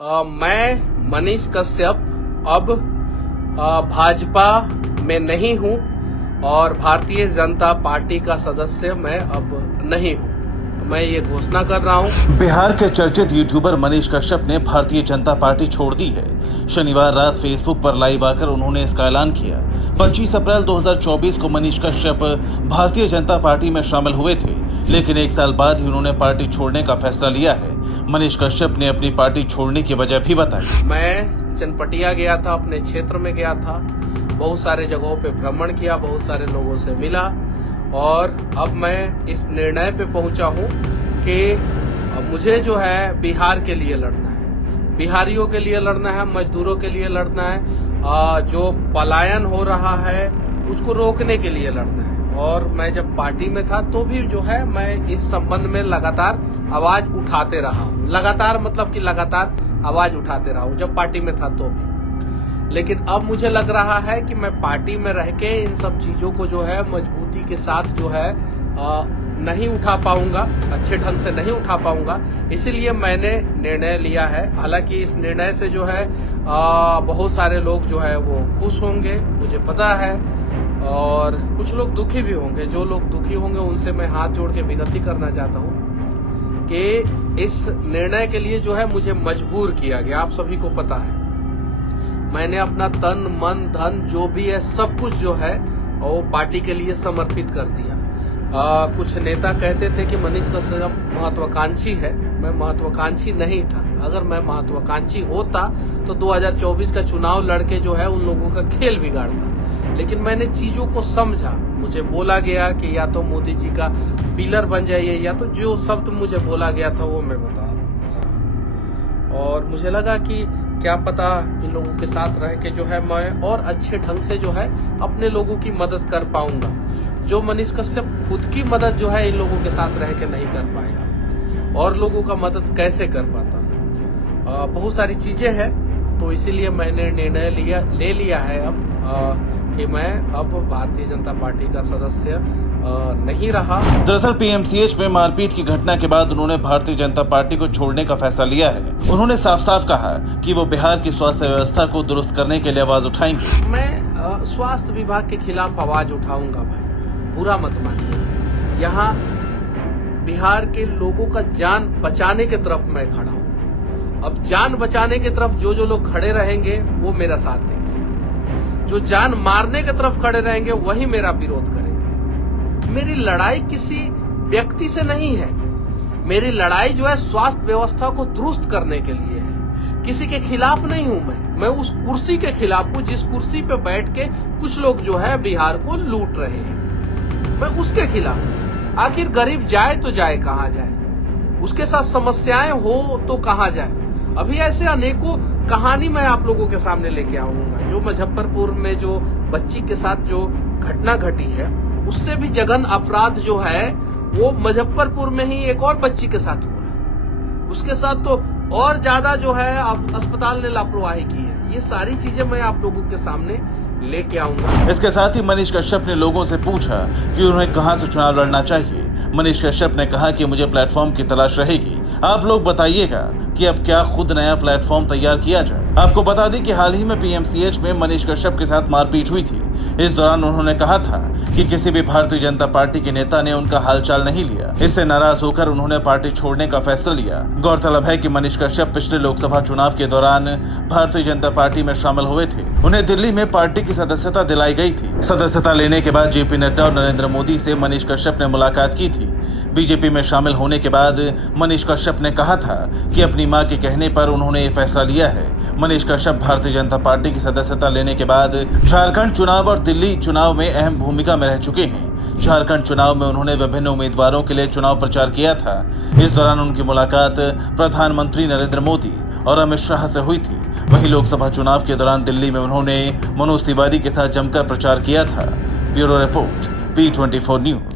मैं मनीष कश्यप अब भाजपा में नहीं हूं और भारतीय जनता पार्टी का सदस्य मैं अब नहीं हूं। मैं ये घोषणा कर रहा हूं। बिहार के चर्चित यूट्यूबर मनीष कश्यप ने भारतीय जनता पार्टी छोड़ दी है। शनिवार रात फेसबुक पर लाइव आकर उन्होंने इसका ऐलान किया। 25 अप्रैल 2024 को मनीष कश्यप भारतीय जनता पार्टी में शामिल हुए थे, लेकिन एक साल बाद ही उन्होंने पार्टी छोड़ने का फैसला लिया है। मनीष कश्यप ने अपनी पार्टी छोड़ने की वजह भी बताई। मैं चनपटिया गया था, अपने क्षेत्र में गया था, बहुत सारे जगहों पे भ्रमण किया, बहुत सारे लोगों से मिला और अब मैं इस निर्णय पे पहुंचा हूं कि मुझे जो है बिहार के लिए लड़ना है, बिहारियों के लिए लड़ना है, मजदूरों के लिए लड़ना है, जो पलायन हो रहा है उसको रोकने के लिए लड़ना है। और मैं जब पार्टी में था तो भी जो है मैं इस संबंध में लगातार आवाज उठाते रहा हूँ। लगातार मतलब कि लगातार आवाज उठाते रहा हूँ जब पार्टी में था तो भी। लेकिन अब मुझे लग रहा है कि मैं पार्टी में रह के इन सब चीजों को जो है मजबूती के साथ जो है नहीं उठा पाऊंगा, अच्छे ढंग से नहीं उठा पाऊंगा। इसीलिए मैंने निर्णय लिया है। हालांकि इस निर्णय से जो है बहुत सारे लोग जो है वो खुश होंगे, मुझे पता है, और कुछ लोग दुखी भी होंगे। जो लोग दुखी होंगे उनसे मैं हाथ जोड़ के विनती करना चाहता हूँ कि इस निर्णय के लिए जो है मुझे मजबूर किया गया। आप सभी को पता है मैंने अपना तन मन धन जो भी है सब कुछ जो है वो पार्टी के लिए समर्पित कर दिया। कुछ नेता कहते थे कि मनीष कश्यप महत्वाकांक्षी है। मैं महत्वाकांक्षी नहीं था। अगर मैं महत्वाकांक्षी होता तो 2024 का चुनाव लड़के जो है उन लोगों का खेल बिगाड़ता। लेकिन मैंने चीजों को समझा। मुझे बोला गया कि या तो मोदी जी का पिलर बन जाइए, या तो जो शब्द मुझे बोला गया था वो मैं बता रहा। और मुझे लगा कि क्या पता इन लोगों के साथ रह के जो है मैं और अच्छे ढंग से जो है अपने लोगों की मदद कर पाऊंगा, जो मनीष कश्यप खुद की मदद जो है इन लोगों के साथ रह के नहीं कर पाया। और लोगों का मदद कैसे कर पाता, बहुत सारी चीजें हैं। तो इसीलिए मैंने निर्णय ले लिया है अब कि मैं अब भारतीय जनता पार्टी का सदस्य नहीं रहा। दरअसल पीएमसीएच में मारपीट की घटना के बाद उन्होंने भारतीय जनता पार्टी को छोड़ने का फैसला लिया है। उन्होंने साफ साफ कहा कि वो बिहार की स्वास्थ्य व्यवस्था को दुरुस्त करने के लिए आवाज उठाएंगे। मैं स्वास्थ्य विभाग के खिलाफ आवाज उठाऊंगा भाई, बुरा मत मानिए। यहाँ बिहार के लोगों का जान बचाने की तरफ मैं खड़ा हूँ। अब जान बचाने की तरफ जो लोग खड़े रहेंगे वो मेरा साथ देंगे, जो जान मारने की तरफ खड़े रहेंगे वही मेरा विरोध करेंगे। मेरी लड़ाई किसी व्यक्ति से नहीं है। मेरी लड़ाई जो है स्वास्थ्य व्यवस्था को दुरुस्त करने के लिए है। किसी के खिलाफ नहीं हूं मैं उस कुर्सी के खिलाफ हूं जिस कुर्सी पे बैठ के कुछ लोग जो है बिहार को लूट रहे हैं। मैं उसके खिलाफ हूं। आखिर गरीब जाए तो जाए कहां जाए, उसके साथ समस्याएं हो तो कहां जाए। अभी ऐसे अनेकों कहानी मैं आप लोगों के सामने लेके आऊंगा। जो मुजफ्फरपुर में जो बच्ची के साथ जो घटना घटी है, उससे भी जघन अपराध जो है वो मुजफ्फरपुर में ही एक और बच्ची के साथ हुआ है। उसके साथ तो और ज्यादा जो है अस्पताल ने लापरवाही की है। ये सारी चीजें मैं आप लोगों के सामने लेके आऊंगा। इसके साथ ही मनीष कश्यप ने लोगों से पूछा कि उन्हें कहां से चुनाव लड़ना चाहिए। मनीष कश्यप ने कहा कि मुझे प्लेटफॉर्म की तलाश रहेगी। आप लोग बताइएगा कि अब क्या खुद नया प्लेटफॉर्म तैयार किया जाए। आपको बता दें कि हाल ही में पीएमसीएच में मनीष कश्यप के साथ मारपीट हुई थी। इस दौरान उन्होंने कहा था कि किसी भी भारतीय जनता पार्टी के नेता ने उनका हालचाल नहीं लिया। इससे नाराज होकर उन्होंने पार्टी छोड़ने का फैसला लिया। गौरतलब है कि मनीष कश्यप पिछले लोकसभा चुनाव के दौरान भारतीय जनता पार्टी में शामिल हुए थे। उन्हें दिल्ली में पार्टी की सदस्यता दिलाई गई थी। सदस्यता लेने के बाद जेपी नड्डा और नरेंद्र मोदी से मनीष कश्यप ने मुलाकात की थी। बीजेपी में शामिल होने के बाद मनीष कश्यप ने कहा था कि अपनी मां के कहने पर उन्होंने ये फैसला लिया है। मनीष कश्यप भारतीय जनता पार्टी की सदस्यता लेने के बाद झारखंड चुनाव और दिल्ली चुनाव में अहम भूमिका में रह चुके हैं। झारखंड चुनाव में उन्होंने विभिन्न उम्मीदवारों के लिए चुनाव प्रचार किया था। इस दौरान उनकी मुलाकात प्रधानमंत्री नरेंद्र मोदी और अमित शाह से हुई थी। वहीं लोकसभा चुनाव के दौरान दिल्ली में उन्होंने मनोज तिवारी के साथ जमकर प्रचार किया था। Bureau report P24 news.